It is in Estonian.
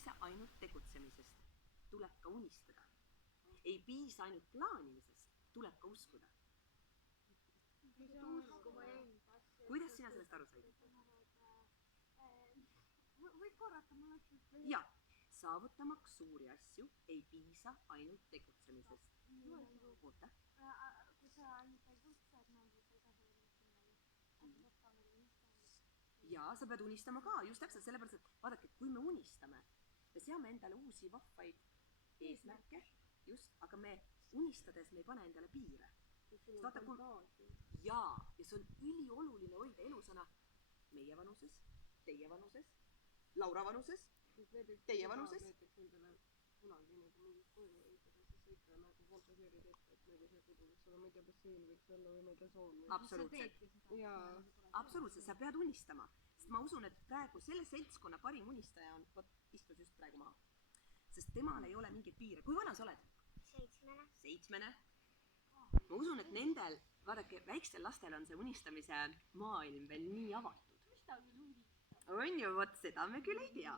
piisa ainult tegutsemisest, tuleb ka unistada. Ei piisa ainult plaanimisest, tuleb ka uskuda. Kuidas sina sellest aru said? Võid korrata, ma oleks Ja, saavutamaks suuri asju ei piisa ainult tegutsemisest. Oota. kui sa ainult ei kutse, et nagu sa ei saa Ja, sa pead unistama ka, just täpselt sellepärast, et vaadake, kui me unistame, me seame endale uusi vahvaid eesmärke, just, aga me unistades me ei pane endale piire. Vaata, kui... ja see on ülioluline hoida elusana meie vanuses, teie vanuses, Laura vanuses, teie vanuses. Näiteks endale kunagi mingi koju ehitada, siis sa ikka nagu fantaseerid ette, et nagu see kodu võiks olla, ma ei tea, basseen võiks olla või ma ei tea, saun. Absoluutselt, sa pead unistama. Sest ma usun, et praegu selle seltskonna parim unistaja on, istus just praegu maha. Sest temal ei ole mingeid piire. Kui vana sa oled? 7. Ma usun, et nendel, vaadake, väikstel lastel on see unistamise maailm veel nii avatud. Mis ta küll unistab? On ju, vot seda me küll ei tea.